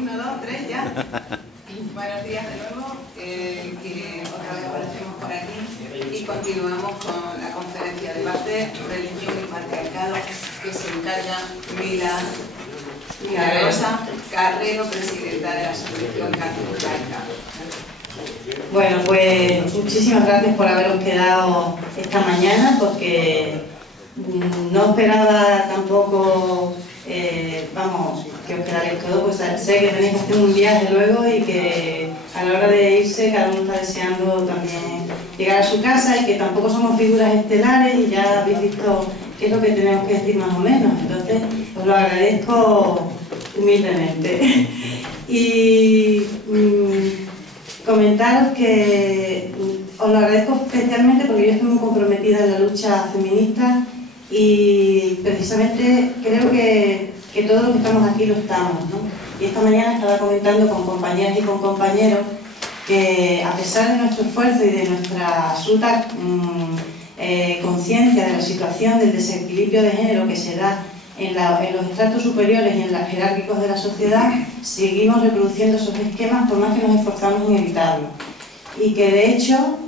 1, 2, 3, ya. Buenos días de nuevo, que otra vez aparecemos por aquí y continuamos con la conferencia de debate Religión y Patriarcado, que se encarga Milagrosa Carrero, presidenta de la Asociación Católica. Bueno, pues muchísimas gracias por haberos quedado esta mañana, porque no esperaba tampoco, que os quedaréis todos, pues sé que tenéis que hacer un viaje luego y que a la hora de irse cada uno está deseando también llegar a su casa, y que tampoco somos figuras estelares y ya habéis visto qué es lo que tenemos que decir más o menos. Entonces os lo agradezco humildemente. Y comentaros que os lo agradezco especialmente porque yo estoy muy comprometida en la lucha feminista y precisamente creo que todos los que estamos aquí lo estamos, ¿no? Y esta mañana estaba comentando con compañeras y con compañeros que a pesar de nuestro esfuerzo y de nuestra absoluta conciencia de la situación del desequilibrio de género que se da en los estratos superiores y en los jerárquicos de la sociedad, seguimos reproduciendo esos esquemas por más que nos esforzamos en evitarlo. Y que de hecho,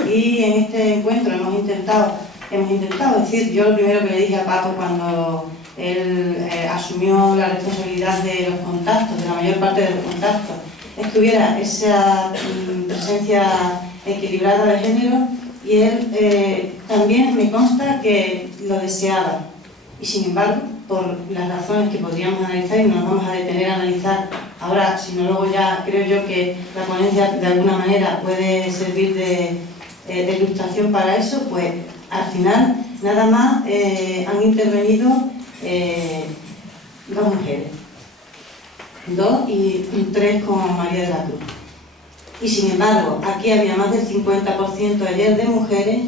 aquí en este encuentro hemos intentado, es decir, yo lo primero que le dije a Paco cuando él asumió la responsabilidad de los contactos, de la mayor parte de los contactos, es que hubiera esa presencia equilibrada de género, y él también me consta que lo deseaba. Y sin embargo, por las razones que podríamos analizar, y no nos vamos a detener a analizar ahora, sino luego ya creo yo que la ponencia de alguna manera puede servir de ilustración para eso, pues al final nada más han intervenido dos mujeres, 2 y 3 con María de la Cruz. Y sin embargo, aquí había más del 50% ayer de mujeres,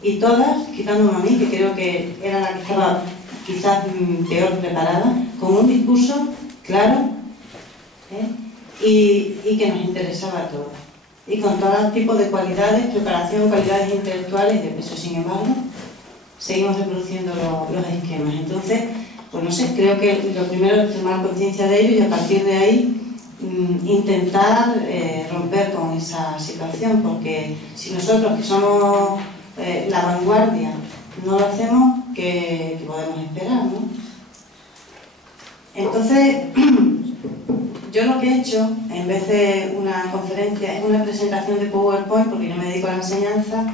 y todas, quitándome a mí, que creo que era la que estaba quizás peor preparada, con un discurso claro y que nos interesaba a todos. Y con todo tipo de cualidades, preparación, cualidades intelectuales de peso. Sin embargo, seguimos reproduciendo los esquemas. Entonces, pues no sé, creo que lo primero es tomar conciencia de ello y a partir de ahí intentar romper con esa situación, porque si nosotros, que somos la vanguardia, no lo hacemos, ¿qué podemos esperar, no? Entonces, yo lo que he hecho, en vez de una conferencia, es una presentación de PowerPoint, porque yo me dedico a la enseñanza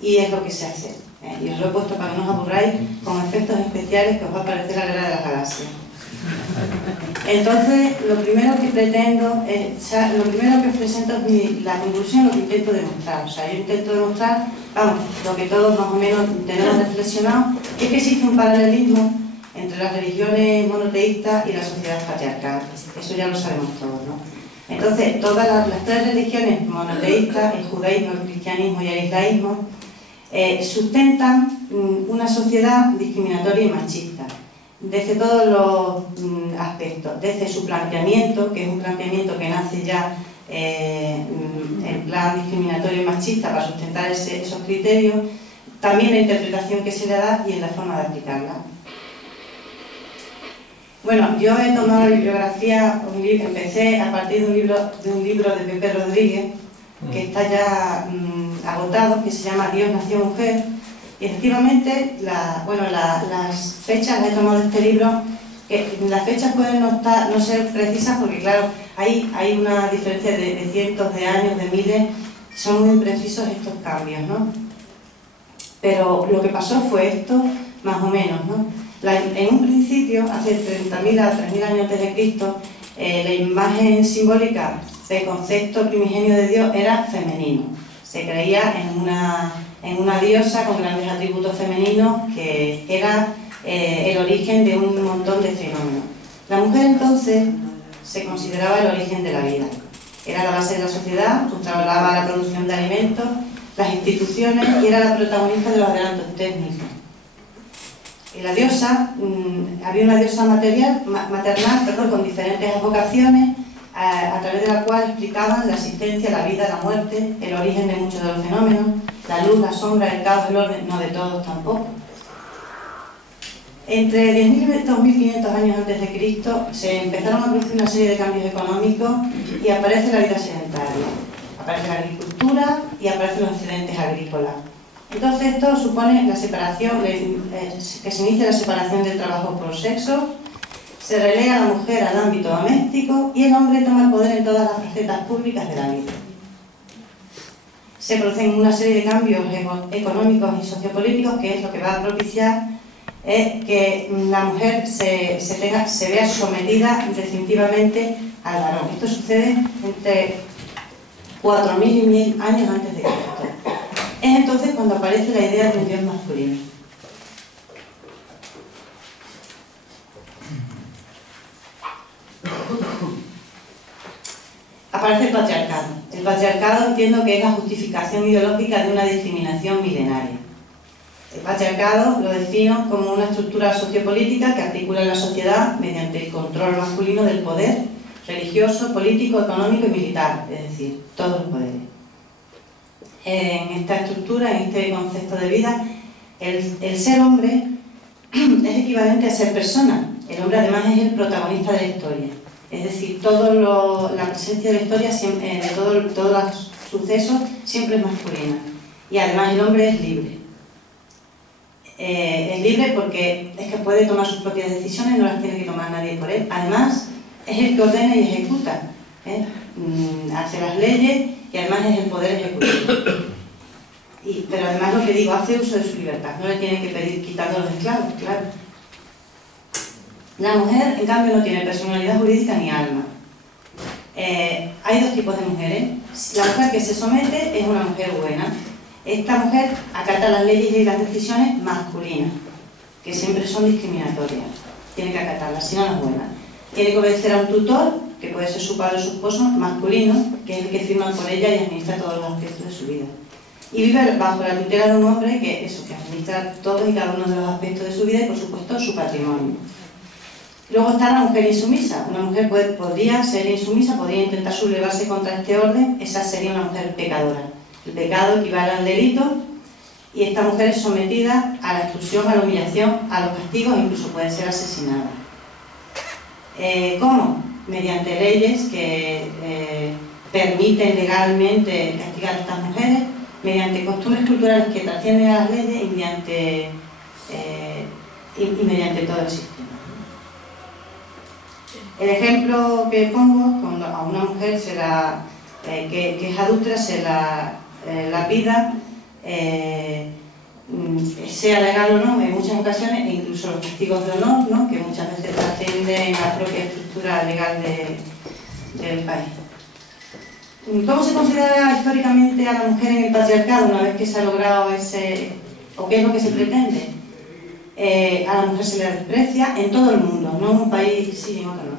y es lo que sé hacer. Y os lo he puesto para que no os aburráis con efectos especiales que os va a parecer la guerra de las galaxias. Entonces, lo primero que pretendo, lo primero que os presento es la conclusión, lo que intento demostrar. O sea, yo intento demostrar, lo que todos más o menos tenemos reflexionado, es que existe un paralelismo entre las religiones monoteístas y la sociedad patriarcal. Eso ya lo sabemos todos, ¿no? Entonces, todas las 3 religiones monoteístas, el judaísmo, el cristianismo y el islamismo, sustentan una sociedad discriminatoria y machista, desde todos los aspectos, desde su planteamiento, que es un planteamiento que nace ya en plan discriminatorio y machista para sustentar esos criterios, también la interpretación que se le da y en la forma de aplicarla. Bueno, yo he tomado la bibliografía, empecé a partir de un libro de Pepe Rodríguez, que está ya agotado, que se llama Dios nació mujer, y efectivamente las fechas las he tomado de este libro, que las fechas pueden no ser precisas porque claro, hay una diferencia de cientos de años, de miles, son muy imprecisos estos cambios, ¿no? Pero lo que pasó fue esto, más o menos, ¿no? En un principio, hace 30.000 a 3.000 años antes de Cristo, la imagen simbólica del concepto primigenio de Dios era femenino. Se creía en una diosa con grandes atributos femeninos que era el origen de un montón de fenómenos. La mujer entonces se consideraba el origen de la vida. Era la base de la sociedad, controlaba la producción de alimentos, las instituciones y era la protagonista de los adelantos técnicos. Y la diosa, había una diosa maternal, con diferentes vocaciones, a través de la cual explicaban la existencia, la vida, la muerte, el origen de muchos de los fenómenos, la luz, la sombra, el caos, el orden, no de todos tampoco. Entre 10.000 y 2.500 años antes de Cristo se empezaron a producir una serie de cambios económicos y aparece la vida sedentaria, aparece la agricultura y aparecen los excedentes agrícolas. Entonces esto supone la separación, que se inicia la separación del trabajo por sexo, se relega a la mujer al ámbito doméstico y el hombre toma el poder en todas las facetas públicas de la vida. Se producen una serie de cambios económicos y sociopolíticos que es lo que va a propiciar que la mujer se vea sometida definitivamente al varón. Esto sucede entre 4.000 y 1.000 años antes de Cristo. Es entonces cuando aparece la idea de un dios masculino. Aparece el patriarcado. El patriarcado entiendo que es la justificación ideológica de una discriminación milenaria. El patriarcado lo defino como una estructura sociopolítica que articula la sociedad mediante el control masculino del poder religioso, político, económico y militar, es decir, todos los poderes. En esta estructura, en este concepto de vida, el ser hombre es equivalente a ser persona. El hombre además es el protagonista de la historia. Es decir, la presencia de la historia, de todos los sucesos, siempre es masculina. Y además el hombre es libre. Es libre porque es que puede tomar sus propias decisiones, no las tiene que tomar nadie por él. Además, es el que ordena y ejecuta. Hace las leyes y además es el poder ejecutivo. Pero además lo que digo, hace uso de su libertad. No le tiene que pedir quitando los esclavos, claro. La mujer, en cambio, no tiene personalidad jurídica ni alma. Hay dos tipos de mujeres. La mujer que se somete es una mujer buena. Esta mujer acata las leyes y las decisiones masculinas, que siempre son discriminatorias. Tiene que acatarlas, si no, no es buena. Tiene que obedecer a un tutor, que puede ser su padre o su esposo, masculino, que es el que firma por ella y administra todos los aspectos de su vida. Y vive bajo la tutela de un hombre que administra todos y cada uno de los aspectos de su vida y, por supuesto, su patrimonio. Luego está la mujer insumisa. Una mujer podría ser insumisa, podría intentar sublevarse contra este orden. Esa sería una mujer pecadora. El pecado equivale al delito y esta mujer es sometida a la exclusión, a la humillación, a los castigos e incluso puede ser asesinada. ¿Cómo? Mediante leyes que permiten legalmente castigar a estas mujeres, mediante costumbres culturales que trascienden a las leyes y mediante todo el sistema. El ejemplo que pongo, cuando a una mujer que es adúltera se la lapida, sea legal o no, en muchas ocasiones, e incluso los castigos de honor, ¿no?, que muchas veces trascienden la propia estructura legal del país. ¿Cómo se considera históricamente a la mujer en el patriarcado una vez que se ha logrado o qué es lo que se pretende? A la mujer se le desprecia en todo el mundo, no en un país sí y en otro no.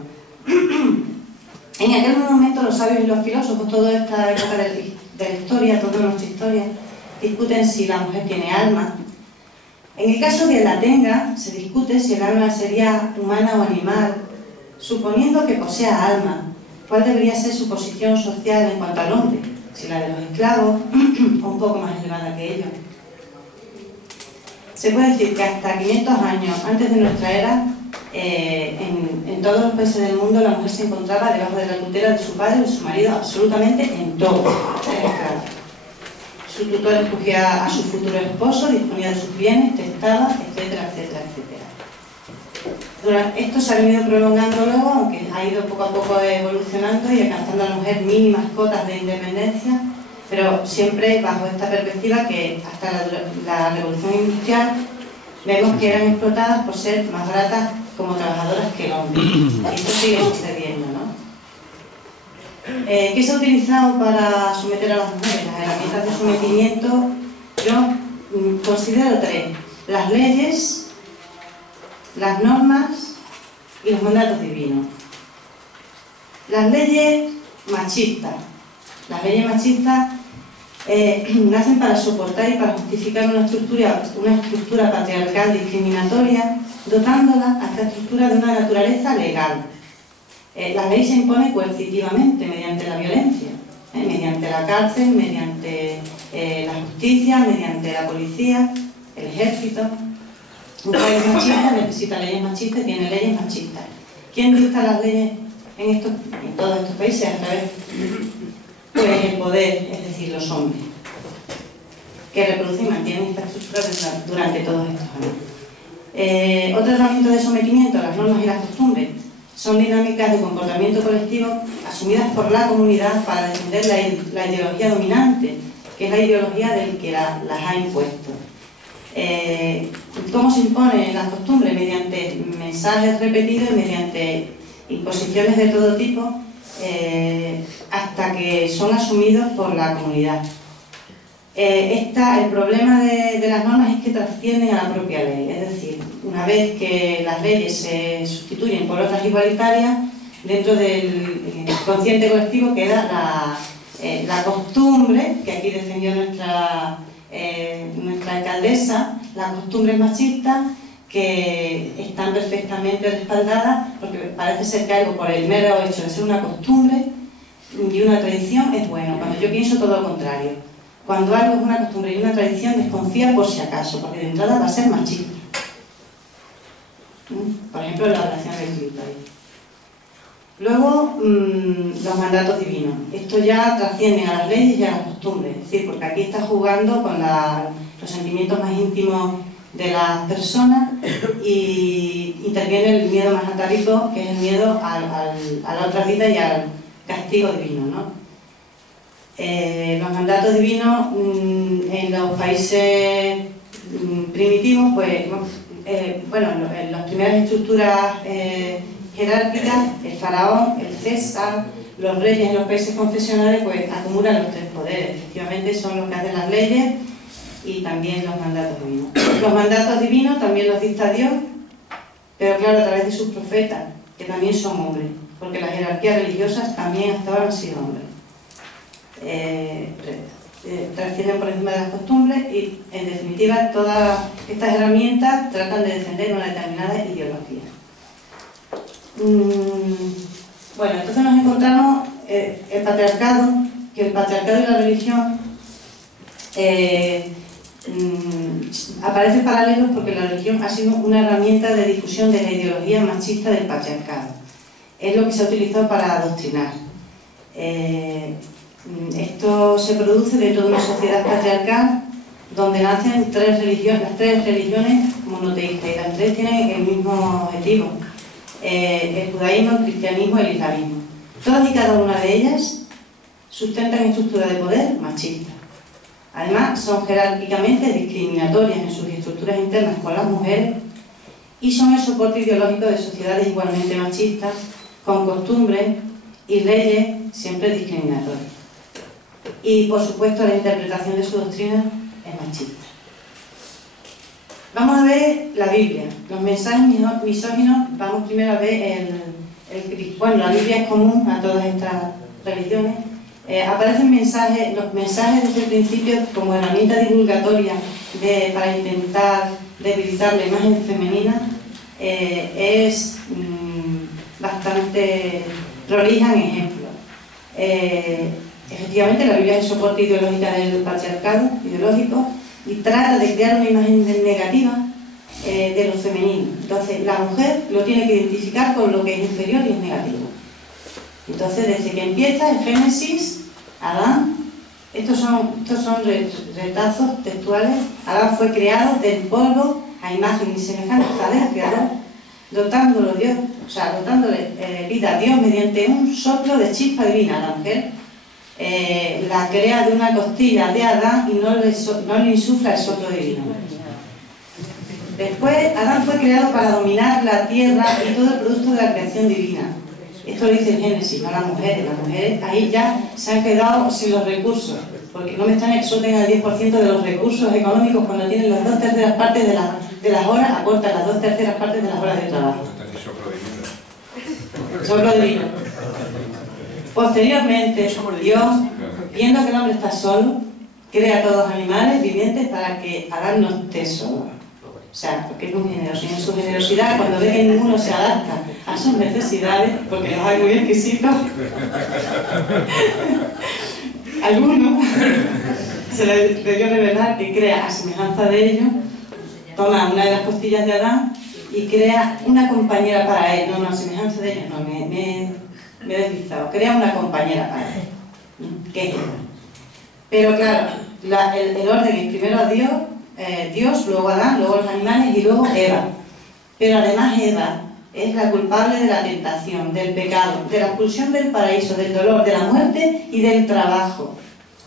En aquel momento los sabios y los filósofos, toda esta época de la historia, toda nuestra historia, discuten si la mujer tiene alma. En el caso de que la tenga, se discute si el alma sería humana o animal, suponiendo que posea alma. ¿Cuál debería ser su posición social en cuanto al hombre? Si la de los esclavos o un poco más elevada que ellos. Se puede decir que hasta 500 años antes de nuestra era, en todos los países del mundo la mujer se encontraba debajo de la tutela de su padre o de su marido, absolutamente en todo. Su tutor escogía a su futuro esposo, disponía de sus bienes, testaba, etcétera, etcétera, etcétera. Esto se ha venido prolongando luego, aunque ha ido poco a poco evolucionando y alcanzando a la mujer mínimas cotas de independencia, pero siempre bajo esta perspectiva que hasta la revolución industrial vemos que eran explotadas por ser más baratas como trabajadoras que el hombre. Y esto sigue sucediendo, ¿no? ¿Qué se ha utilizado para someter a las mujeres? Las herramientas de sometimiento, yo considero tres: las leyes, las normas y los mandatos divinos. Las leyes machistas. Las leyes machistas nacen para soportar y para justificar una estructura patriarcal discriminatoria, dotándola a esta estructura de una naturaleza legal. La ley se impone coercitivamente mediante la violencia, mediante la cárcel, mediante la justicia, mediante la policía, el ejército. Un país machista necesita leyes machistas y tiene leyes machistas. ¿Quién dicta las leyes en todos estos países? A través, pues el poder, es decir, los hombres, que reproducen y mantienen esta estructura durante todos estos años. Otra herramienta de sometimiento a las normas y las costumbres son dinámicas de comportamiento colectivo asumidas por la comunidad para defender la ideología dominante, que es la ideología del que las ha impuesto. ¿Cómo se imponen las costumbres? Mediante mensajes repetidos y mediante imposiciones de todo tipo, hasta que son asumidos por la comunidad. El problema de las normas es que trascienden a la propia ley, es decir, una vez que las leyes se sustituyen por otras igualitarias, dentro del consciente colectivo queda la costumbre, que aquí defendió nuestra alcaldesa, las costumbres machistas, que están perfectamente respaldadas, porque parece ser que algo por el mero hecho de ser una costumbre y una tradición es bueno, cuando yo pienso todo lo contrario. Cuando algo es una costumbre y una tradición, desconfía por si acaso, porque de entrada va a ser machista. Por ejemplo, la oración del clítoris. Luego, los mandatos divinos. Esto ya trasciende a las leyes y a las costumbres, es decir, porque aquí está jugando con los sentimientos más íntimos de las personas y interviene el miedo más atávico, que es el miedo a la otra vida y al castigo divino, ¿no? Los mandatos divinos en los países primitivos, pues, bueno, en las primeras estructuras jerárquicas, el faraón, el César, los reyes en los países confesionales, pues acumulan los tres poderes. Efectivamente son los que hacen las leyes y también los mandatos divinos. Los mandatos divinos también los dicta Dios, pero claro, a través de sus profetas, que también son hombres, porque las jerarquías religiosas también hasta ahora han sido hombres. Trascienden por encima de las costumbres y, en definitiva, todas estas herramientas tratan de defender una determinada ideología. Bueno, entonces nos encontramos el patriarcado, que el patriarcado y la religión aparecen paralelos porque la religión ha sido una herramienta de difusión de la ideología machista del patriarcado. Es lo que se ha utilizado para adoctrinar. Esto se produce dentro de una sociedad patriarcal donde nacen las tres religiones monoteístas, y las tres tienen el mismo objetivo: el judaísmo, el cristianismo y el islamismo. Todas y cada una de ellas sustentan estructuras de poder machistas. Además, son jerárquicamente discriminatorias en sus estructuras internas con las mujeres y son el soporte ideológico de sociedades igualmente machistas, con costumbres y leyes siempre discriminatorias. Y, por supuesto, la interpretación de su doctrina es machista. Vamos a ver la Biblia. Los mensajes misóginos, vamos primero a ver bueno, la Biblia es común a todas estas religiones. Aparecen los mensajes desde el principio como herramienta divulgatoria para intentar debilitar la imagen femenina. Es bastante prolija en ejemplos. Efectivamente, la Biblia es el soporte ideológico del patriarcado ideológico y trata de crear una imagen negativa de lo femenino. Entonces, la mujer lo tiene que identificar con lo que es inferior y es negativo. Entonces, desde que empieza el Génesis, Adán, estos son retazos textuales. Adán fue creado del polvo a imagen y semejanza del Creador, dotándole vida a Dios mediante un soplo de chispa divina. La mujer la crea de una costilla de Adán y no le insufla el soplo divino. Después, Adán fue creado para dominar la tierra y todo el producto de la creación divina. Esto lo dice el Génesis, no las mujeres. Las mujeres ahí ya se han quedado sin los recursos, porque no me están exoten al 10% de los recursos económicos cuando tienen las 2/3 partes de las horas, aportan las 2/3 partes de las horas de trabajo. Soplo divino. Posteriormente, Dios, viendo que el hombre está solo, crea a todos los animales vivientes para que Adán no esté solo. O sea, porque es muy generoso. Y en su generosidad, cuando ve que ninguno se adapta a sus necesidades, porque los hay muy exquisitos, algunos se le debió revelar que crea a semejanza de ellos toma una de las costillas de Adán y crea una compañera para él. No, a semejanza de ellos, no, me he deslizado. Crea una compañera para él, que es Eva. Pero claro, el orden es primero Dios, Dios, luego Adán, luego los animales y luego Eva. Pero además Eva es la culpable de la tentación, del pecado, de la expulsión del paraíso, del dolor, de la muerte y del trabajo,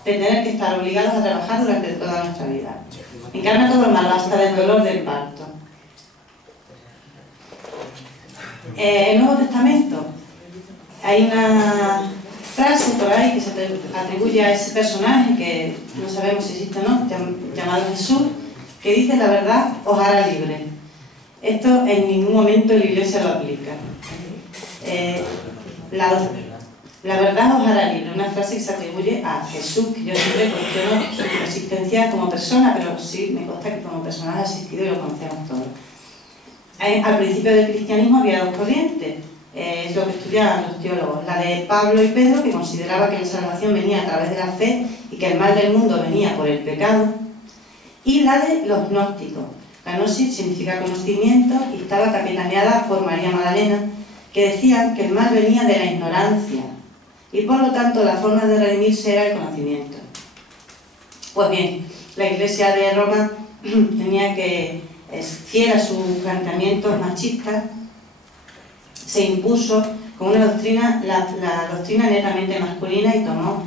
de tener que estar obligados a trabajar durante toda nuestra vida. Encarna todo lo malo, hasta del dolor del parto. El Nuevo Testamento, hay una frase por ahí que se atribuye a ese personaje, que no sabemos si existe o no, llamado Jesús, que dice: la verdad os hará libre. Esto en ningún momento la Iglesia lo aplica. La verdad os hará libre, una frase que se atribuye a Jesús, que yo siempre cuestiono su existencia como persona, pero sí me consta que como personaje ha existido y lo conocemos todos. Al principio del cristianismo había dos corrientes, es lo que estudiaban los teólogos: la de Pablo y Pedro, que consideraba que la salvación venía a través de la fe y que el mal del mundo venía por el pecado, y la de los gnósticos. La gnosis significa conocimiento y estaba capitaneada por María Magdalena, que decían que el mal venía de la ignorancia y por lo tanto la forma de redimirse era el conocimiento. Pues bien, la Iglesia de Roma tenía que, fiel a sus planteamientos machistas, se impuso con una doctrina, la doctrina netamente masculina, y tomó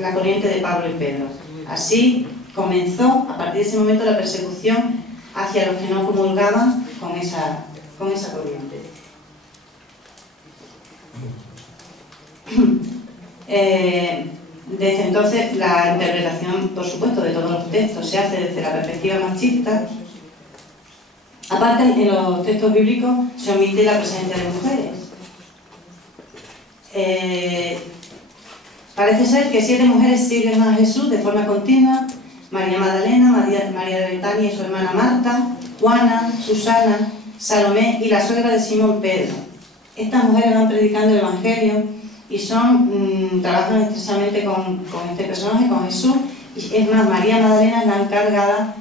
la corriente de Pablo y Pedro. Así comenzó, a partir de ese momento, la persecución hacia los que no comulgaban con esa corriente. Desde entonces, la interpretación, por supuesto, de todos los textos se hace desde la perspectiva machista. Aparte, en los textos bíblicos se omite la presencia de mujeres. Parece ser que 7 mujeres siguen a Jesús de forma continua: María Magdalena, María de Betania y su hermana Marta, Juana, Susana, Salomé y la suegra de Simón Pedro. Estas mujeres van predicando el Evangelio y trabajan extensamente con este personaje, con Jesús. Y es más, María Magdalena es la encargada,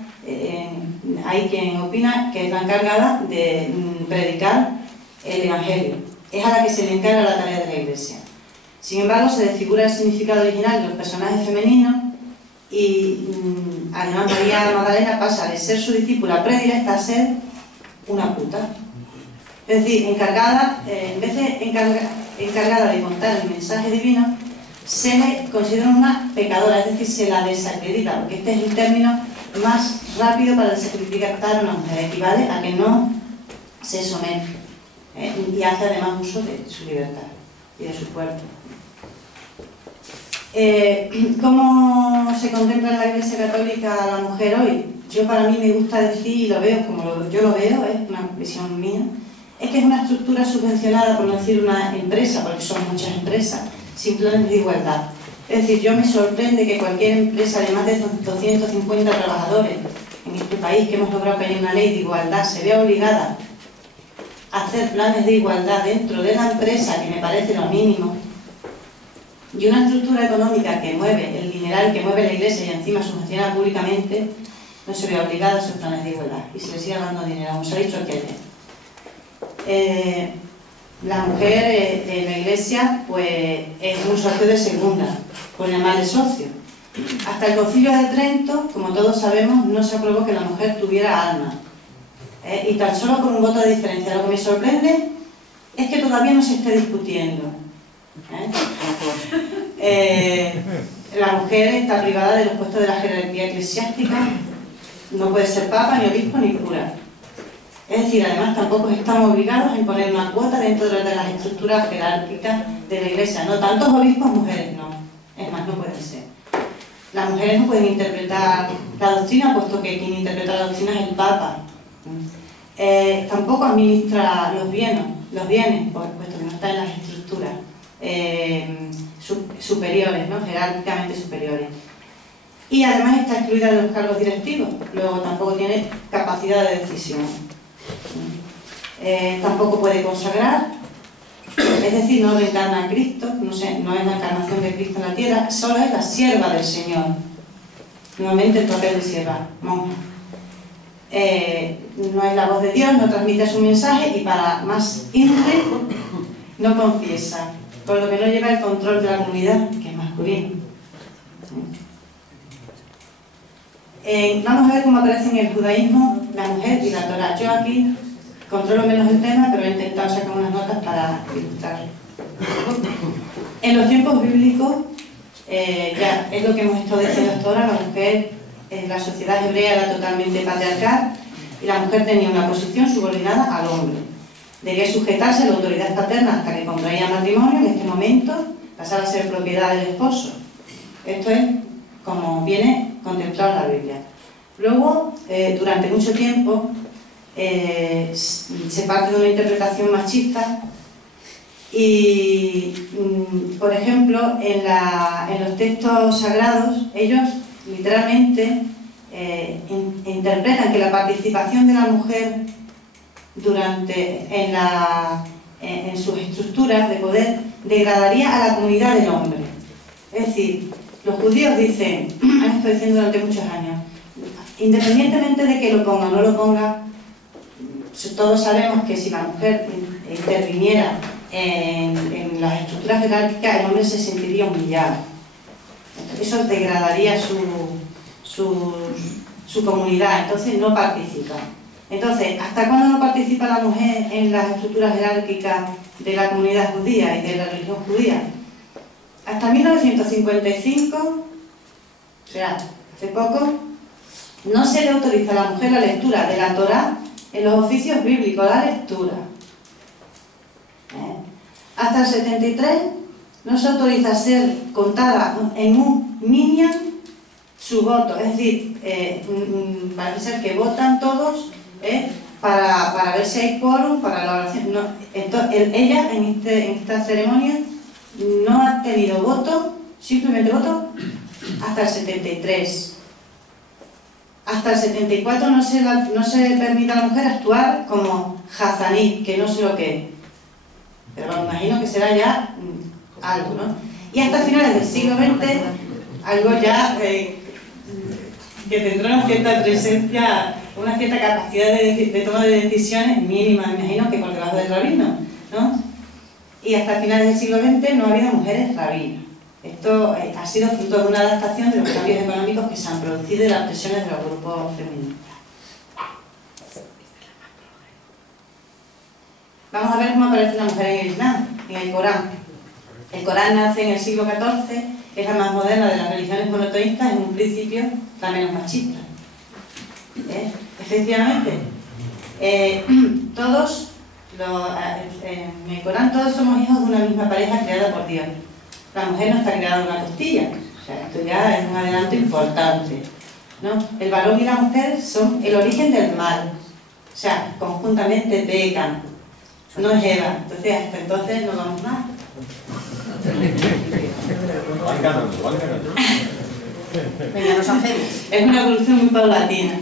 hay quien opina que es la encargada de predicar el Evangelio. Es a la que se le encarga la tarea de la Iglesia. Sin embargo, se desfigura el significado original de los personajes femeninos y además María Magdalena pasa de ser su discípula predilecta a ser una puta. Es decir, encargada, en vez de encargada de contar el mensaje divino, se le considera una pecadora, es decir, se la desacredita, porque este es el término más rápido para desacreditar a una mujer, equivale a que no se somete y hace además uso de su libertad y de su cuerpo. ¿Cómo se contempla en la Iglesia Católica a la mujer hoy? Yo, para mí, me gusta decir, y lo veo como yo lo veo, es una visión mía, es que es una estructura subvencionada, por no decir una empresa, porque son muchas empresas, sin planes de igualdad. Es decir, yo me sorprende que cualquier empresa de más de 250 trabajadores en este país, que hemos logrado que haya una ley de igualdad, se vea obligada a hacer planes de igualdad dentro de la empresa, que me parece lo mínimo, y una estructura económica que mueve el dineral, que mueve la Iglesia y encima subvenciona públicamente, no se ve obligada a esos planes de igualdad y se le sigue dando dinero, como se ha dicho aquí ayer. La mujer en la Iglesia pues es un socio de segunda, por llamarle socio. Hasta el Concilio de Trento, como todos sabemos, no se aprobó que la mujer tuviera alma. Y tan solo con un voto de diferencia. Lo que me sorprende es que todavía no se esté discutiendo. La mujer está privada de los puestos de la jerarquía eclesiástica, no puede ser papa, ni obispo, ni cura. Es decir, además tampoco estamos obligados a imponer una cuota dentro de las estructuras jerárquicas de la Iglesia. No, tantos obispos, mujeres no. Es más, no pueden ser. Las mujeres no pueden interpretar la doctrina, puesto que quien interpreta la doctrina es el Papa. Tampoco administra los bienes, puesto que no está en las estructuras superiores, ¿no? Jerárquicamente superiores. Y además está excluida de los cargos directivos, luego tampoco tiene capacidad de decisión. Tampoco puede consagrar, es decir, no reencarna a Cristo, no es la encarnación de Cristo en la tierra, solo es la sierva del Señor. Nuevamente el papel de sierva, monja. no es la voz de Dios, no transmite su mensaje y para más irle no confiesa, con lo que no lleva el control de la comunidad, que es masculino. Vamos a ver cómo aparece en el judaísmo la mujer y la Torá. Yo aquí controlo menos el tema, pero he intentado sacar unas notas para ilustrarlo. En los tiempos bíblicos, ya es lo que hemos estado diciendo hasta ahora, la mujer en la sociedad hebrea era totalmente patriarcal y la mujer tenía una posición subordinada al hombre. Debía sujetarse a la autoridad paterna hasta que contraía matrimonio. En este momento pasaba a ser propiedad del esposo. Esto es como viene contemplado en la Biblia. Luego, durante mucho tiempo, se parte de una interpretación machista y, por ejemplo, en los textos sagrados, ellos literalmente interpretan que la participación de la mujer en sus estructuras de poder degradaría a la comunidad del hombre. Es decir, los judíos dicen, han estado diciendo durante muchos años, independientemente de que lo ponga o no lo ponga, todos sabemos que si la mujer interviniera en las estructuras jerárquicas, el hombre se sentiría humillado. Eso degradaría su comunidad, entonces no participa. Entonces, ¿hasta cuándo no participa la mujer en las estructuras jerárquicas de la comunidad judía y de la religión judía? Hasta 1955, o sea, hace poco, no se le autoriza a la mujer la lectura de la Torá en los oficios bíblicos, la lectura. Hasta el 73 no se autoriza a ser contada en un minyan su voto, es decir, parece ser que votan todos para ver si hay quórum para la oración. No, entonces, ella en esta ceremonia no ha tenido voto, simplemente voto, hasta el 73. Hasta el 74 no se permite a la mujer actuar como hazaní, que no sé lo que es. Pero me imagino que será ya algo, ¿no? Y hasta finales del siglo XX, algo ya que tendrá una cierta presencia, una cierta capacidad de toma de decisiones mínima, me imagino que por debajo del rabino, ¿no? Y hasta finales del siglo XX no ha habido mujeres rabinas. Esto ha sido fruto de una adaptación de los cambios económicos que se han producido y las presiones de los grupos feministas. Vamos a ver cómo aparece la mujer en el Islam, en el Corán. El Corán nace en el siglo XIV, es la más moderna de las religiones monoteístas, en un principio la menos machista. Efectivamente, todos, en el Corán todos somos hijos de una misma pareja creada por Dios. La mujer no está creada de una costilla, o sea, esto ya es un adelanto importante, ¿no? El varón y la mujer son el origen del mal, o sea, conjuntamente pecan, no es Eva, entonces hasta entonces no vamos mal. Venga, nos hacemos. Es una evolución muy paulatina,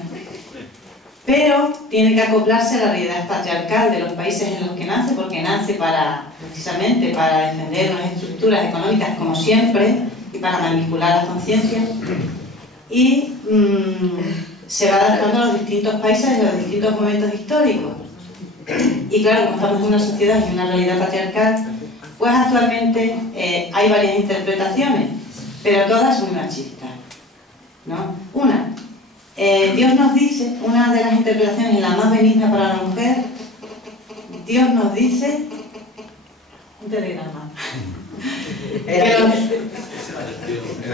pero tiene que acoplarse a la realidad patriarcal de los países en los que nace, porque nace precisamente para defender unas estructuras económicas como siempre y para manipular las conciencias, y se va adaptando a los distintos países y a los distintos momentos históricos. Y claro, como estamos en una sociedad y en una realidad patriarcal, pues actualmente hay varias interpretaciones, pero todas muy machistas, ¿no? Dios nos dice, una de las interpretaciones, la más benigna para la mujer, Dios nos dice, un telegrama. Era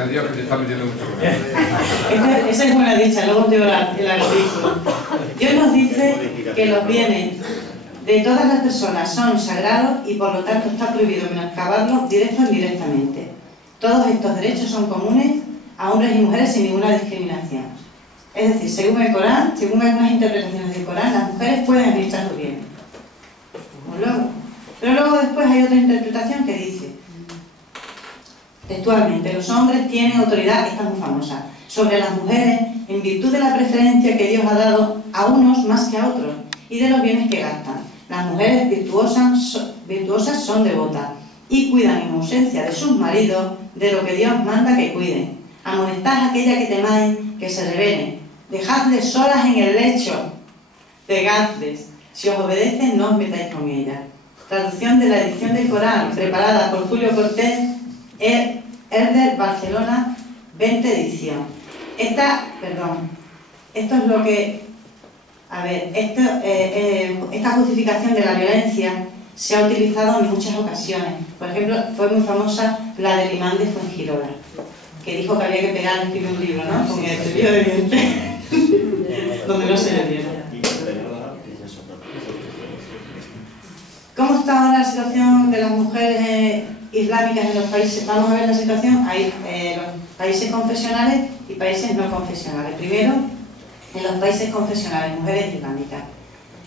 Dios que te está metiendo mucho problema. Esa es una dicha, luego te doy el artículo. Dios nos dice que los bienes de todas las personas son sagrados y por lo tanto está prohibido menoscabarlos directo o indirectamente. Todos estos derechos son comunes a hombres y mujeres sin ninguna discriminación. Es decir, según el Corán, según algunas interpretaciones del Corán, las mujeres pueden administrar los bienes. Pero luego después hay otra interpretación que dice, textualmente, los hombres tienen autoridad, esta es muy famosa, sobre las mujeres en virtud de la preferencia que Dios ha dado a unos más que a otros y de los bienes que gastan. Las mujeres virtuosas son devotas y cuidan en ausencia de sus maridos de lo que Dios manda que cuiden. Amonestad a aquella que temáis que se rebelen. Dejadles solas en el lecho, pegadles. Si os obedecen, no os metáis con ellas. Traducción de la edición del Corán, preparada por Julio Cortés, Herder, Barcelona, 20 edición. Esto es lo que... A ver, esta justificación de la violencia se ha utilizado en muchas ocasiones. Por ejemplo, fue muy famosa la del imán de Fuengirola, que dijo que había que pegar, escribir un libro, ¿no? Con el cepillo de dientes, donde no se le viera. ¿Cómo está ahora la situación de las mujeres islámicas en los países? Vamos a ver la situación. Hay los países confesionales y países no confesionales. Primero, en los países confesionales, mujeres islámicas.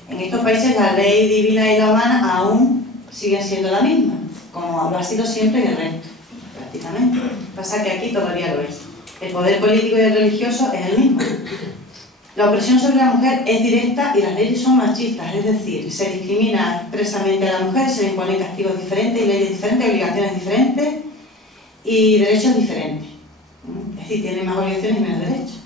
En estos países la ley divina y la humana aún siguen siendo la misma, como lo ha sido siempre en el resto, prácticamente. Pasa que aquí todavía lo es. El poder político y el religioso es el mismo. La opresión sobre la mujer es directa y las leyes son machistas, es decir, se discrimina expresamente a la mujer, se le imponen castigos diferentes, y leyes diferentes, obligaciones diferentes y derechos diferentes. Es decir, tienen más obligaciones y menos derechos.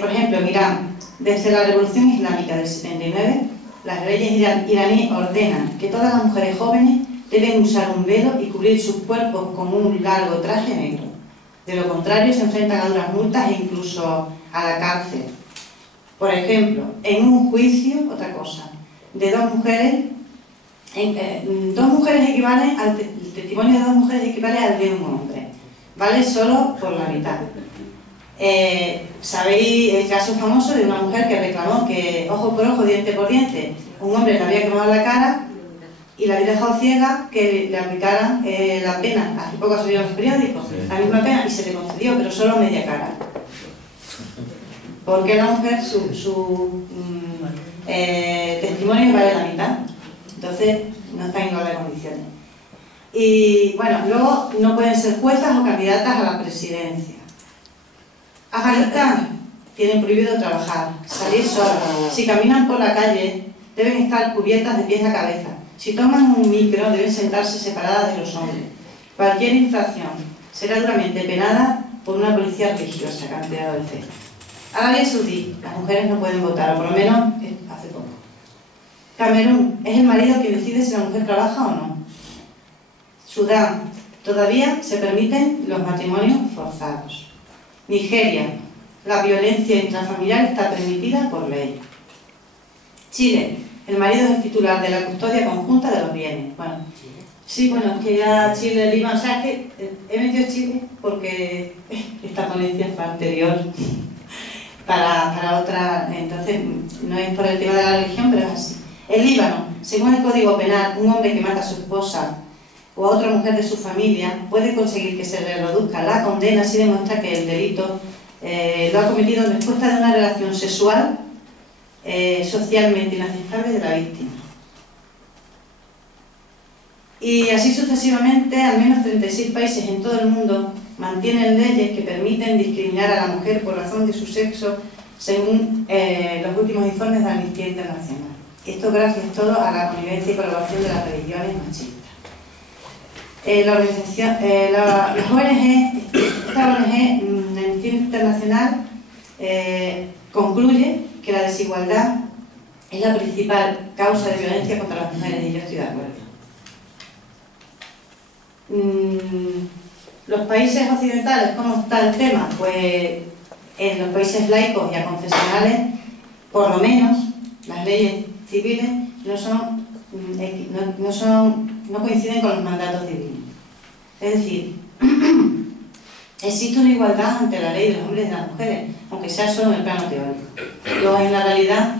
Por ejemplo, en Irán, desde la Revolución Islámica del 79, las leyes iraníes ordenan que todas las mujeres jóvenes deben usar un velo y cubrir sus cuerpos con un largo traje negro. De lo contrario, se enfrentan a duras multas e incluso a la cárcel. Por ejemplo, en un juicio, otra cosa, de dos mujeres equivalen el testimonio de dos mujeres equivale al de un hombre, ¿vale? Solo por la mitad. ¿Sabéis el caso famoso de una mujer que reclamó que ojo por ojo, diente por diente, un hombre le había quemado la cara y la había dejado ciega, que le aplicaran la pena? Hace poco salió en los periódicos, la misma pena, y se le concedió, pero solo media cara. Porque la mujer, su testimonio vale la mitad, entonces no está en igualdad de condiciones. Y bueno, luego no pueden ser juezas o candidatas a la presidencia. Afganistán, tienen prohibido trabajar, salir solas. Si caminan por la calle, deben estar cubiertas de pies a cabeza. Si toman un micro, deben sentarse separadas de los hombres. Cualquier infracción será duramente penada por una policía religiosa, cantidad de veces. Arabia Saudí, las mujeres no pueden votar, o por lo menos hace poco. Camerún, es el marido quien decide si la mujer trabaja o no. Sudán, todavía se permiten los matrimonios forzados. Nigeria, la violencia intrafamiliar está permitida por ley. Chile, el marido es el titular de la custodia conjunta de los bienes. Bueno, sí, bueno, es que ya Chile, Líbano, o sea, es que he metido Chile porque esta ponencia fue anterior para otra, entonces no es por el tema de la religión, pero es así. El Líbano, según el Código Penal, un hombre que mata a su esposa o a otra mujer de su familia puede conseguir que se le reduzca la condena si demuestra que el delito lo ha cometido en respuesta de una relación sexual socialmente inaceptable de la víctima. Y así sucesivamente, al menos 36 países en todo el mundo mantienen leyes que permiten discriminar a la mujer por razón de su sexo, según los últimos informes de Amnistía Internacional. Esto gracias todo a la convivencia y colaboración de las religiones machistas. Las ONG, esta ONG, Amnistía Internacional, concluye que la desigualdad es la principal causa de violencia contra las mujeres, y yo estoy de acuerdo. Los países occidentales, ¿cómo está el tema? Pues en los países laicos y aconfesionales, por lo menos, las leyes civiles no coinciden con los mandatos divinos. Es decir, existe una igualdad ante la ley de los hombres y de las mujeres, aunque sea solo en el plano teórico. Luego hay una realidad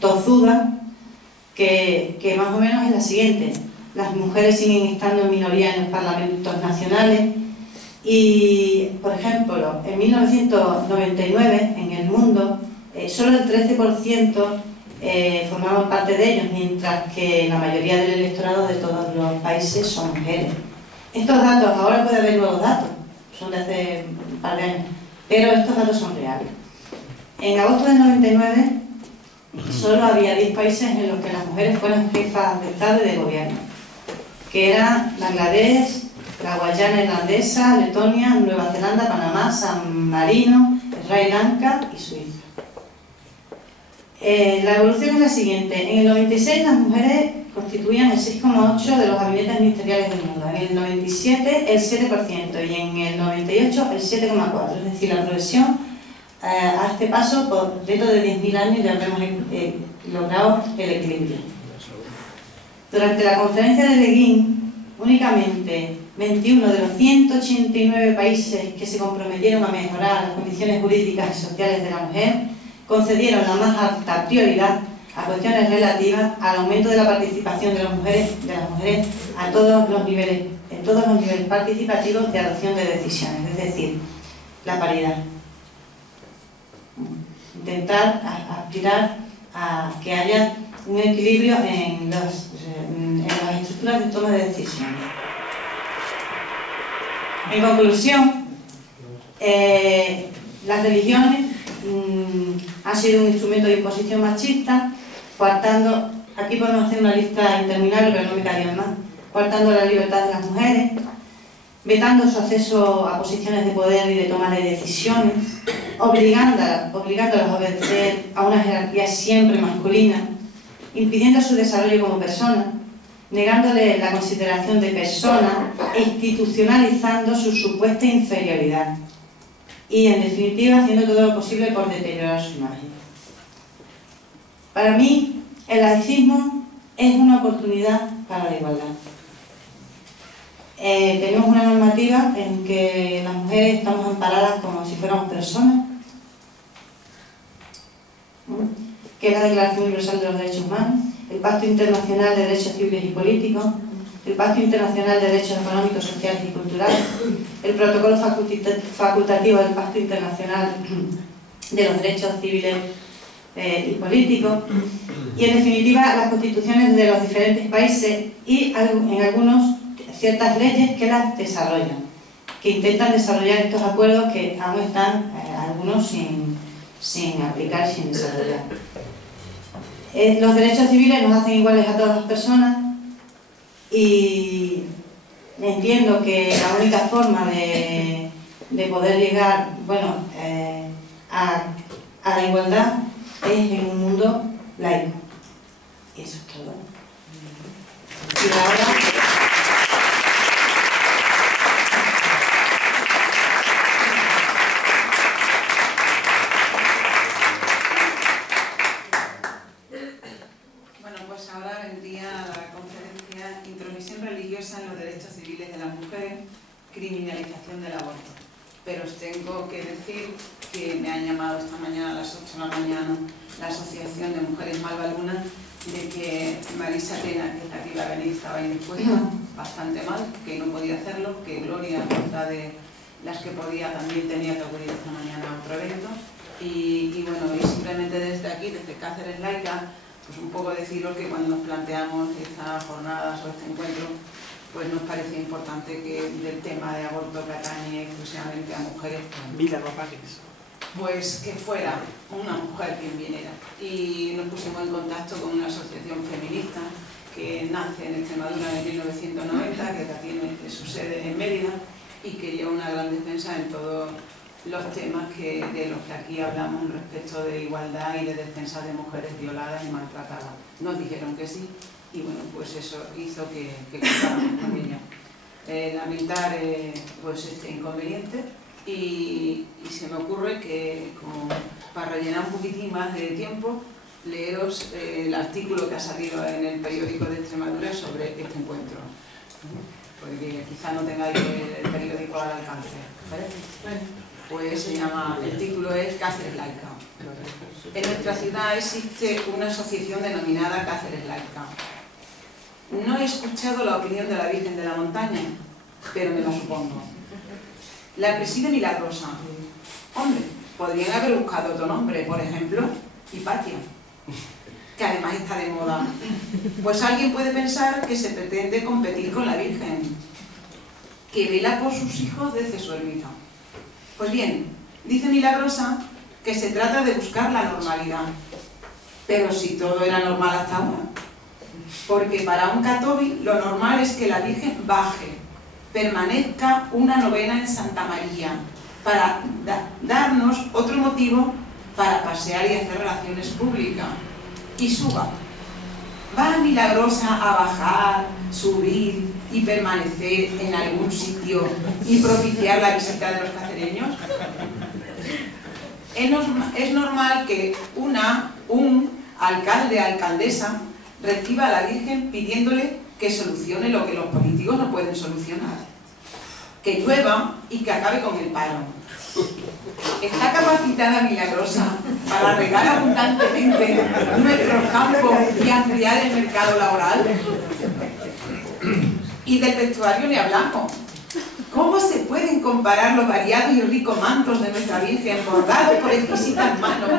tozuda que más o menos es la siguiente. Las mujeres siguen estando en minoría en los parlamentos nacionales y, por ejemplo, en 1999, en el mundo, solo el 13% formaban parte de ellos, mientras que la mayoría del electorado de todos los países son mujeres. Estos datos, ahora puede haber nuevos datos, son de hace un par de años, pero estos datos son reales. En agosto del 99, solo había 10 países en los que las mujeres fueron jefas de Estado y de gobierno, que eran Bangladesh, la Guayana irlandesa, Letonia, Nueva Zelanda, Panamá, San Marino, Sri Lanka y Suiza. La evolución es la siguiente. En el 96 las mujeres constituían el 6,8% de los gabinetes ministeriales del mundo, en el 97 el 7% y en el 98 el 7,4%. Es decir, la progresión a este paso, por dentro de 10.000 años ya habremos logrado el equilibrio. Durante la conferencia de Beijing, únicamente 21 de los 189 países que se comprometieron a mejorar las condiciones jurídicas y sociales de la mujer concedieron la más alta prioridad a cuestiones relativas al aumento de la participación de las mujeres a todos los niveles, en todos los niveles participativos de adopción de decisiones, es decir, la paridad. Intentar aspirar a que haya un equilibrio en las estructuras de toma de decisiones. En conclusión, las religiones han sido un instrumento de imposición machista, coartando, aquí podemos hacer una lista interminable, pero no me caerían más, coartando la libertad de las mujeres, vetando su acceso a posiciones de poder y de toma de decisiones, obligándolas a obedecer a una jerarquía siempre masculina, impidiendo su desarrollo como persona, negándole la consideración de persona e institucionalizando su supuesta inferioridad y, en definitiva, haciendo todo lo posible por deteriorar su imagen. Para mí, el laicismo es una oportunidad para la igualdad. Tenemos una normativa en que las mujeres estamos amparadas como si fuéramos personas, que es la Declaración Universal de los Derechos Humanos, el Pacto Internacional de Derechos Civiles y Políticos, el Pacto Internacional de Derechos Económicos, Sociales y Culturales, el Protocolo Facultativo del Pacto Internacional de los Derechos Civiles y Políticos, y en definitiva las constituciones de los diferentes países y en algunos ciertas leyes que las desarrollan, que intentan desarrollar estos acuerdos que aún están algunos sin aplicar, sin desarrollar. Los derechos civiles nos hacen iguales a todas las personas y entiendo que la única forma de poder llegar, bueno, a la igualdad es en un mundo laico. Y eso es todo. Y ahora... En los derechos civiles de las mujeres, criminalización del aborto. Pero os tengo que decir que me han llamado esta mañana a las 8 de la mañana la Asociación de Mujeres Malva-Luna de que Marisa Tena, que es la que iba a venir, estaba indispuesta, bastante mal, que no podía hacerlo, que Gloria, otra de las que podía, también tenía que acudir esta mañana a otro evento. Y bueno, y simplemente desde aquí, desde Cáceres Laica, pues un poco deciros que cuando nos planteamos estas jornadas o este encuentro, pues nos parece importante que del tema de aborto que atañe exclusivamente a mujeres, pues que fuera una mujer quien viniera. Y nos pusimos en contacto con una asociación feminista que nace en Extremadura en 1990, que tiene su sede en Mérida y que lleva una gran defensa en todos los temas de los que aquí hablamos respecto de igualdad y de defensa de mujeres violadas y maltratadas. Nos dijeron que sí. Y bueno, pues eso hizo que contáramos con ella. Lamentar pues este inconveniente y se me ocurre que, como para rellenar un poquitín más de tiempo, leeros el artículo que ha salido en el periódico de Extremadura sobre este encuentro, porque quizá no tengáis el periódico al alcance, ¿vale? Pues se llama, el título es Cáceres Laica. En nuestra ciudad existe una asociación denominada Cáceres Laica. No he escuchado la opinión de la Virgen de la Montaña, pero me la supongo. La preside Milagrosa. Hombre, podrían haber buscado otro nombre, por ejemplo, Hipatia, que además está de moda. Pues alguien puede pensar que se pretende competir con la Virgen, que vela por sus hijos desde su ermita. Pues bien, dice Milagrosa que se trata de buscar la normalidad. Pero si todo era normal hasta ahora. Porque para un catobi lo normal es que la Virgen baje, permanezca una novena en Santa María, para darnos otro motivo para pasear y hacer relaciones públicas. Y suba. ¿Va Milagrosa a bajar, subir y permanecer en algún sitio y propiciar la visita de los cacereños? Es normal que un alcalde, alcaldesa, reciba a la Virgen pidiéndole que solucione lo que los políticos no pueden solucionar. Que llueva y que acabe con el paro. ¿Está capacitada Milagrosa para regar abundantemente nuestros campos y ampliar el mercado laboral? Y del vestuario ni hablamos. ¿Cómo se pueden comparar los variados y ricos mantos de nuestra Virgen bordados por exquisitas manos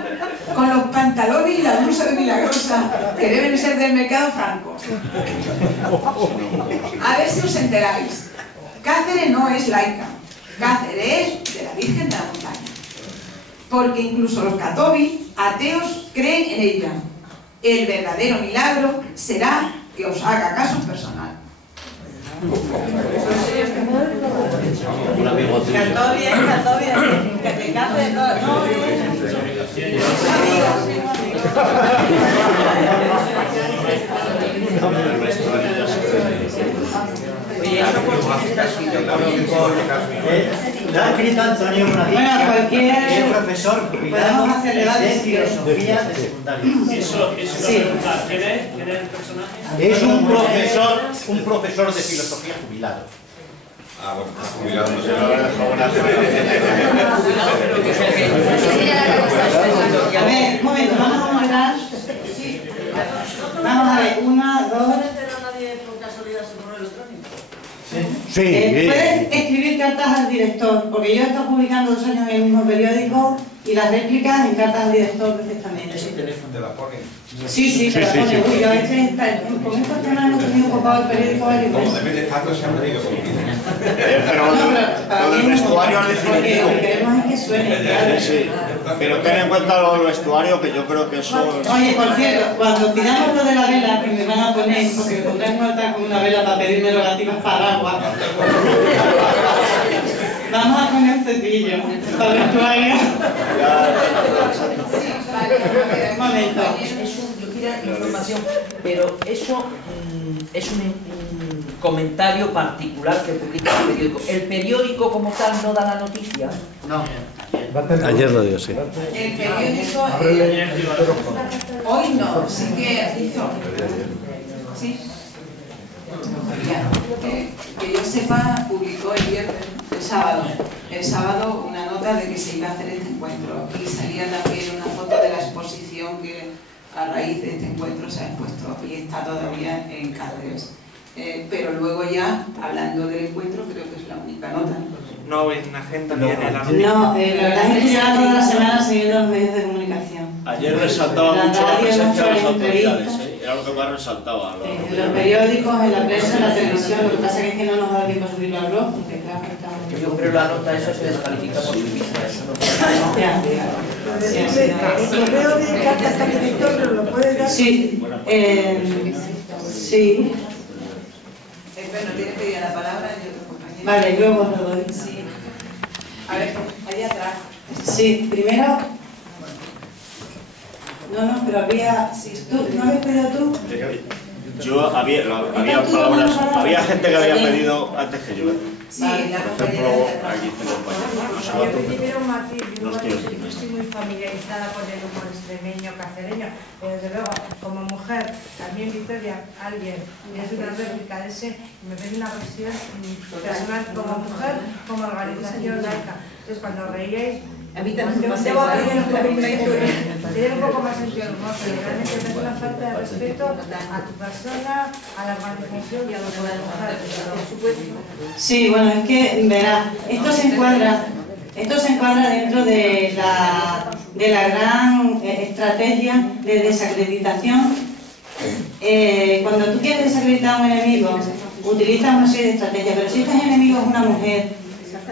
con los pantalones y la blusa de Milagrosa que deben ser del mercado franco? A ver si os enteráis. Cáceres no es laica. Cáceres es de la Virgen de la Montaña. Porque incluso los catovis, ateos, creen en ella. El verdadero milagro será que os haga caso personal. Cantó bien, que te cante, no, Lo ha escrito Antonio Bonavita, cualquier es profesor jubilado de filosofía de secundaria. Eso sí. ¿Quién es el personaje? Es un profesor de filosofía jubilado. Ah, bueno, jubilado no sé. A ver, un momento, vamos a moderar. Vamos a ver, 1, 2... Sí. Puedes escribir cartas al director, porque yo he estado publicando 2 años en el mismo periódico y las réplicas en cartas al director perfectamente. ¿Te la ponen? Sí, te la pone. Uy, yo a veces con estos temas hemos tenido ocupado el periódico varios Como meses. depende de tanto, se han venido con Pero lo del vestuario al definitivo. Lo que queremos es que suene, claro. Sí, pero ten en cuenta lo del vestuario, que yo creo que eso... Oye, por cierto, cuando pidamos lo de la vela, que me van a poner, porque me pondrán nota con una vela para pedirme rogativas para agua, vamos a poner un cepillo para el vestuario. Un momento. Yo quiero información, pero eso es un comentario particular que publica el periódico. ¿El periódico como tal no da la noticia? No. Ayer lo dio, sí. El periódico, hoy no, sí que hizo. Sí. Que yo sepa, publicó el viernes, el sábado una nota de que se iba a hacer este encuentro y salía también una foto de la exposición que a raíz de este encuentro se ha expuesto y está todavía en Cáceres. Pero luego ya, hablando del encuentro, creo que es la única nota. No, en agenda viene la noticia. No, la verdad es que lleva toda la semana siguiendo los medios de comunicación. Ayer resaltaba mucho la presencia de las autoridades, era lo que más resaltaba. En los periódicos, en la prensa, en la televisión, lo que pasa es que no nos da tiempo a subirlo al blog, porque claro, estamos... Yo creo la nota eso se descalifica por su vista. Eso no. Ya. El correo de cartas al director, pero lo puedes dar. Sí, sí. Bueno, tiene que ir a la palabra y otro compañero. Vale, luego os lo doy. Sí. A ver, allá atrás. Sí, primero... No, pero había... ¿Tú? ¿No habías pedido tú? Yo había gente que había pedido antes que yo. Sí, la Por compañera ejemplo, de atrás. aquí tengo un compañero, no sé Yo cuánto. primero un matiz, No estoy yo estoy muy familiarizada con el humor extremeño, cacereño, pero desde luego, como mujer, también Victoria, alguien, es una réplica de ese, me ven una versión personal como mujer, como organización laica. Entonces, cuando reíais, A mí también me pasa debo igual. tener un poco más sentido del humor, pero realmente es una falta de respeto a tu persona, a la organización y a lo que la mujer, por supuesto. Sí, bueno, es que, verás, esto se encuadra dentro de la gran estrategia de desacreditación. Cuando tú quieres desacreditar a un enemigo, utilizas una serie de estrategias, pero si este enemigo es una mujer,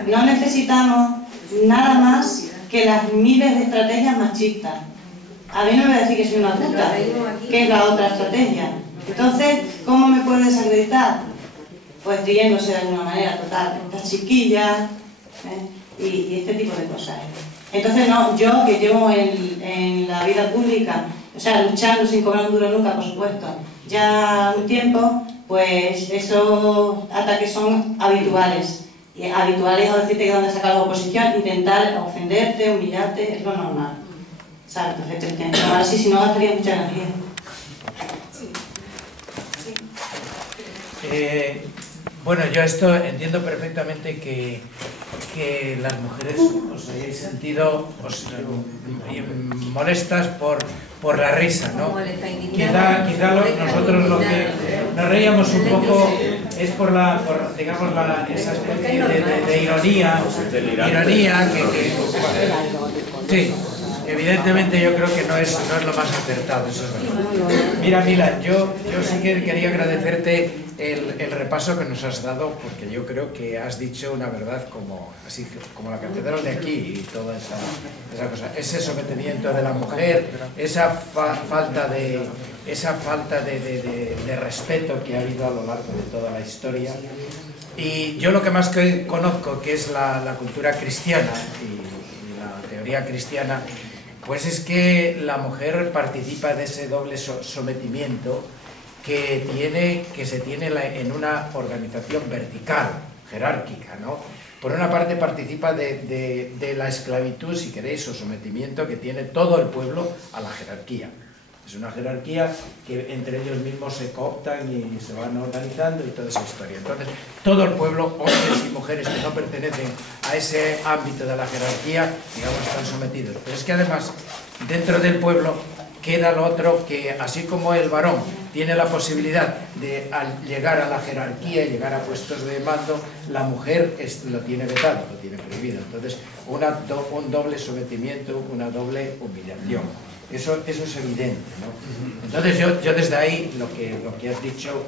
no necesitamos nada más que las miles de estrategias machistas. A mí no me va a decir que soy una puta, que es la otra estrategia. Entonces, ¿cómo me puede desacreditar? Pues riéndose de alguna manera, total, estas chiquillas, y este tipo de cosas. Entonces, no, yo que llevo en la vida pública, o sea, luchando sin cobrar un duro nunca, por supuesto, ya un tiempo, pues esos ataques son habituales. Y habituales es decirte que donde saca la oposición, intentar ofenderte, humillarte, es lo normal. ¿Sabes? Entonces, ahora sí, si no gastaría mucha energía. Bueno, yo esto entiendo perfectamente que las mujeres os hayáis sentido molestas por la risa, ¿no? Quizá nosotros lo que nos reíamos un poco es por digamos, esa especie de ironía que sí. Evidentemente yo creo que no es lo más acertado, eso es verdad. Mira, Mila, yo sí que quería agradecerte el repaso que nos has dado, porque yo creo que has dicho una verdad como la catedral de aquí y toda esa cosa. Ese sometimiento de la mujer, esa falta de respeto que ha habido a lo largo de toda la historia. Y yo lo que más conozco, que es la cultura cristiana y la teoría cristiana, pues es que la mujer participa de ese doble sometimiento que se tiene en una organización vertical, jerárquica, ¿no? Por una parte participa de la esclavitud, si queréis, o sometimiento que tiene todo el pueblo a la jerarquía. Es una jerarquía que entre ellos mismos se cooptan y se van organizando y toda esa historia. Entonces, todo el pueblo, hombres y mujeres que no pertenecen a ese ámbito de la jerarquía, digamos, están sometidos. Pero es que además, dentro del pueblo, queda lo otro, que así como el varón tiene la posibilidad de, al llegar a la jerarquía y llegar a puestos de mando, la mujer lo tiene vetado, lo tiene prohibido. Entonces, un doble sometimiento, una doble humillación. Eso es evidente, ¿no? Entonces yo desde ahí lo que has dicho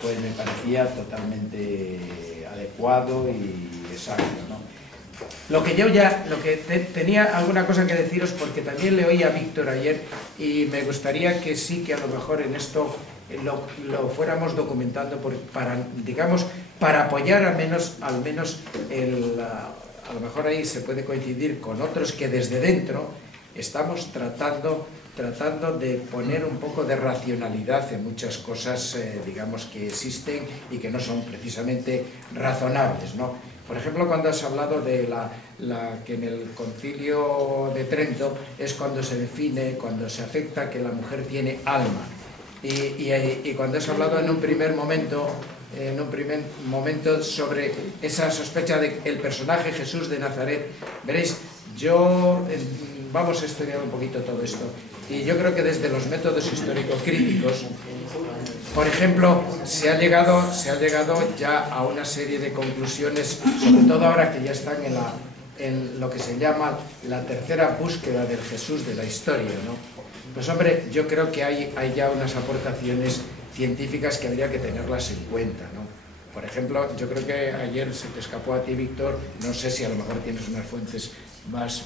pues me parecía totalmente adecuado y exacto, ¿no? Lo que tenía alguna cosa que deciros, porque también le oí a Víctor ayer y me gustaría que sí, que a lo mejor en esto lo fuéramos documentando para apoyar al menos a lo mejor ahí se puede coincidir con otros que desde dentro estamos tratando de poner un poco de racionalidad en muchas cosas, digamos, que existen y que no son precisamente razonables, ¿no? Por ejemplo, cuando has hablado de que en el Concilio de Trento es cuando se define, cuando se acepta que la mujer tiene alma. Y cuando has hablado en un primer momento sobre esa sospecha de el personaje Jesús de Nazaret, veréis, vamos a estudiar un poquito todo esto, y yo creo que desde los métodos histórico-críticos, por ejemplo, se ha llegado ya a una serie de conclusiones, sobre todo ahora que ya están en lo que se llama la tercera búsqueda del Jesús de la historia, ¿no? Pues hombre, yo creo que hay ya unas aportaciones científicas que habría que tenerlas en cuenta, ¿no? Por ejemplo, yo creo que ayer se te escapó a ti, Víctor, no sé si a lo mejor tienes unas fuentes más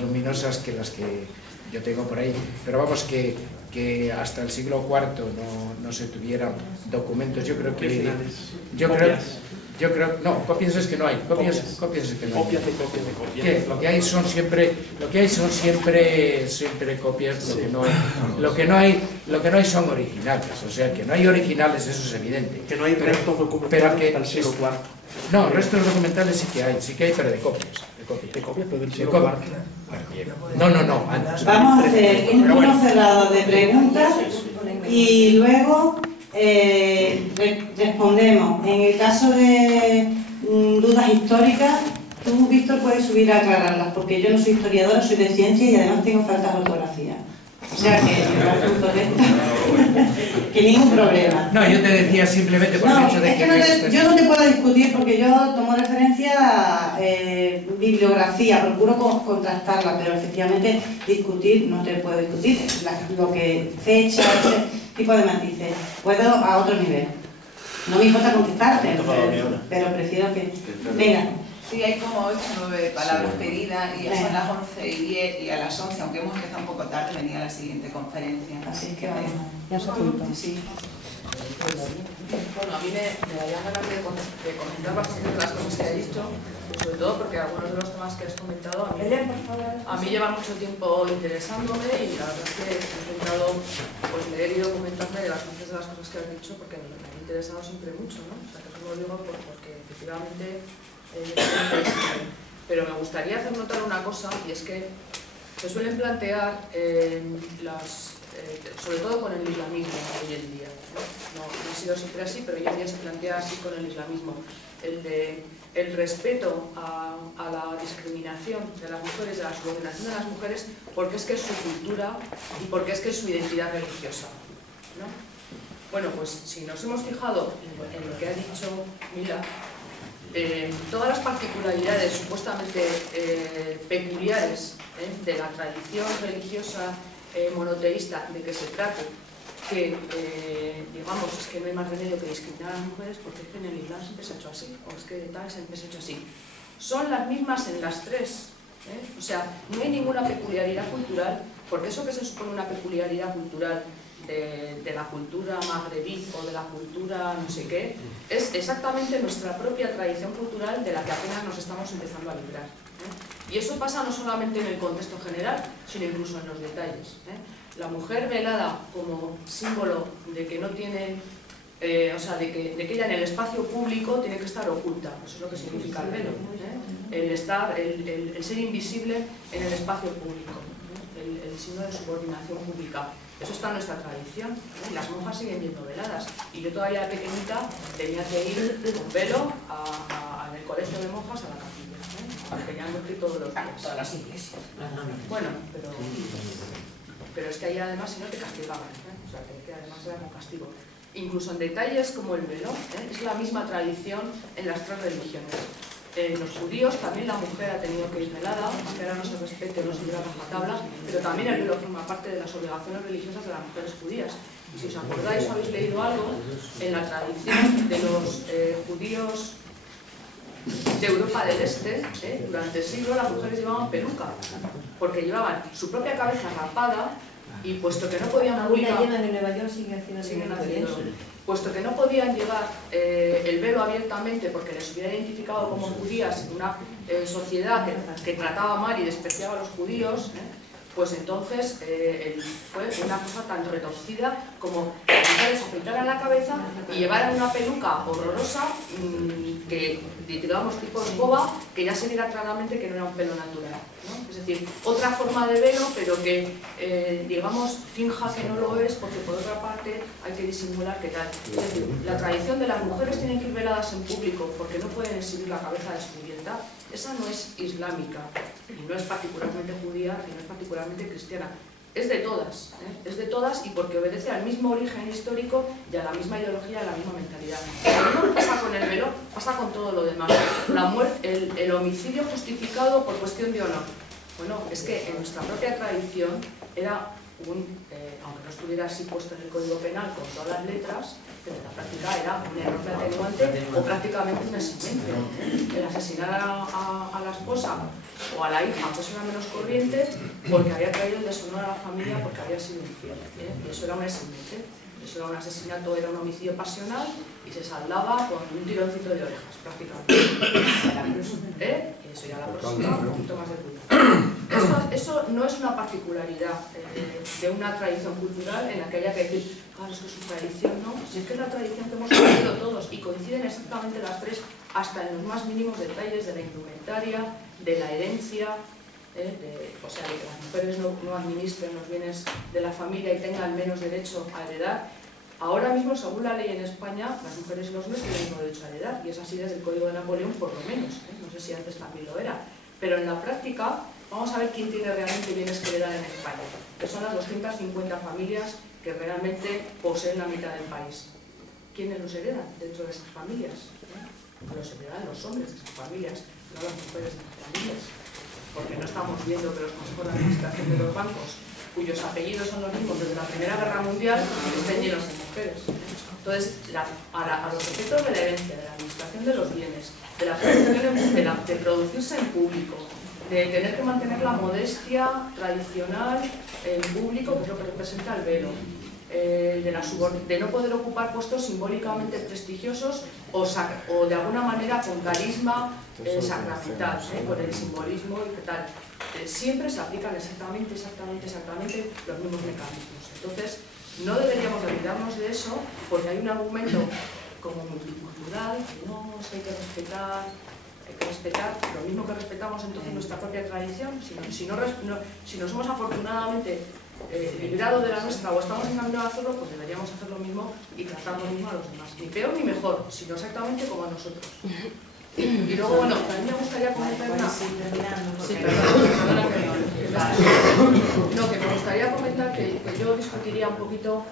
luminosas que las que yo tengo por ahí, pero vamos, que hasta el siglo IV no se tuvieran documentos. Yo creo no, copias es que no hay, copias es que no hay. Copias de copias. Lo que hay son siempre copias, lo que no hay son originales, o sea, que no hay originales, eso es evidente. Que no hay restos documentales hasta el siglo IV. No, restos documentales sí que hay, pero de copias. ¿De copias, pero del siglo IV? No, Vamos antes. a hacer un turno cerrado de preguntas y luego respondemos. En el caso de dudas históricas, tú, Víctor, puedes subir a aclararlas, porque yo no soy historiadora, soy de ciencia y además tengo faltas de ortografía. O sea que que ningún problema. No, yo te decía simplemente por el hecho de que... yo no te puedo discutir porque yo tomo referencia a bibliografía, procuro contrastarla, pero efectivamente discutir no te puedo discutir. Lo que fecha, ese tipo de matices, puedo a otro nivel. No me importa contestarte, pero prefiero que... Venga. Sí, hay como 8 o 9 palabras pedidas y ya son las 11:10 y a las 11, aunque hemos empezado un poco tarde, venía la siguiente conferencia. Así que vamos. Ya se apunta. Sí. Bueno, a mí me daría ganas de comentar bastante las cosas que he dicho, sobre todo porque algunos de los temas que has comentado a mí llevan mucho tiempo interesándome y la verdad es que he intentado pues, leer y documentarme de bastantes de las cosas que has dicho porque me han interesado siempre mucho, ¿no? O sea, que eso lo digo porque efectivamente pero me gustaría hacer notar una cosa y es que se suelen plantear sobre todo con el islamismo hoy en día, ¿no? No ha sido siempre así, pero hoy en día se plantea así con el islamismo, el respeto a la discriminación de las mujeres, a la subordinación de las mujeres, porque es que es su cultura y porque es que es su identidad religiosa, ¿no? Bueno, pues si nos hemos fijado en lo que ha dicho Mila, todas las particularidades supuestamente peculiares de la tradición religiosa monoteísta de que se trate, que digamos es que no hay más remedio que discriminar a las mujeres porque es que en el Islam siempre se ha hecho así, o es que tal siempre se ha hecho así. Son las mismas en las tres, o sea, no hay ninguna peculiaridad cultural, porque eso que se supone una peculiaridad cultural de la cultura magrebí o de la cultura no sé qué, es exactamente nuestra propia tradición cultural de la que apenas nos estamos empezando a librar. Y eso pasa no solamente en el contexto general, sino incluso en los detalles. La mujer velada como símbolo de que no tiene, o sea, de que ella en el espacio público tiene que estar oculta, eso es lo que significa el velo, el ser invisible en el espacio público, el signo de subordinación pública. Eso está en nuestra tradición, y las monjas siguen yendo veladas. Y yo todavía de pequeñita tenía que ir con velo en el colegio de monjas a la capilla. Teníamos que ir todos los días. Todas las iglesias. Bueno, pero es que ahí además si no te castigaban, o sea, que además era un castigo. Incluso en detalles como el velo, es la misma tradición en las tres religiones. En los judíos también la mujer ha tenido que ir velada, aunque ahora no se respete, no se lleva rajatabla, pero también el velo forma parte de las obligaciones religiosas de las mujeres judías. Y si os acordáis o habéis leído algo, en la tradición de los judíos de Europa del Este, durante el siglo las mujeres llevaban peluca, porque llevaban su propia cabeza rapada y puesto que no podían publicar, puesto que no podían llevar el velo abiertamente porque les hubiera identificado como judías en una sociedad que trataba mal y despreciaba a los judíos, pues entonces fue una cosa tan retorcida como que las mujeres afeitaran la cabeza y llevaran una peluca horrorosa que, digamos, tipo escoba, que ya se viera claramente que no era un pelo natural, ¿no? Es decir, otra forma de velo, pero que, digamos, finja que no lo es, porque por otra parte hay que disimular que tal. Es decir, la tradición de las mujeres tienen que ir veladas en público porque no pueden exhibir la cabeza descubierta. Esa no es islámica, y no es particularmente judía, y no es particularmente cristiana. Es de todas, es de todas y porque obedece al mismo origen histórico y a la misma ideología, a la misma mentalidad. Lo mismo pasa con el velo, pasa con todo lo demás. La muerte, el homicidio justificado por cuestión de honor. Bueno, es que en nuestra propia tradición era aunque no estuviera así puesto en el Código Penal con todas las letras, pero en la práctica era un error de atenuante o prácticamente un eximente. El asesinar a la esposa o a la hija pues era menos corriente porque había traído el deshonor a la familia porque había sido infiel. Y eso era un eximente. Eso era un asesinato, era un homicidio pasional y se saldaba con un tironcito de orejas, prácticamente. Eso ya la próxima, un poquito más de cuidado. Eso no es una particularidad de una tradición cultural en la que haya que decir, claro, es que es su tradición, ¿no? Si es que es la tradición que hemos tenido todos y coinciden exactamente las tres, hasta en los más mínimos detalles de la indumentaria, de la herencia, o sea, que las mujeres no administren los bienes de la familia y tengan menos derecho a heredar. Ahora mismo, según la ley en España, las mujeres y los hombres tienen el mismo derecho a heredar, y es así desde el Código de Napoleón, por lo menos. No sé si antes también lo era. Pero en la práctica, vamos a ver quién tiene realmente bienes que heredar en España, que son las 250 familias que realmente poseen la mitad del país. ¿Quiénes los heredan dentro de esas familias? Los heredan los hombres de esas familias, no las mujeres de esas familias. Porque no estamos viendo que los consejos de administración de los bancos, cuyos apellidos son los mismos desde la Primera Guerra Mundial, estén llenos de mujeres. Entonces, a los efectos de la herencia, de la administración de los bienes, de producirse en público, de tener que mantener la modestia tradicional en público, que es lo que representa el velo, de no poder ocupar puestos simbólicamente prestigiosos o de alguna manera con carisma sacramental, con el simbolismo y qué tal. Siempre se aplican exactamente los mismos mecanismos. Entonces, no deberíamos olvidarnos de eso porque hay un argumento como multicultural que no hay que respetar lo mismo que respetamos entonces nuestra propia tradición. Si nos hemos afortunadamente librado de la nuestra o estamos en camino a hacerlo, pues deberíamos hacer lo mismo y tratar lo mismo a los demás. Ni peor ni mejor, sino exactamente como a nosotros. Y luego, bueno, a mí me gustaría comentar una... No, que me gustaría comentar que yo discutiría un poquito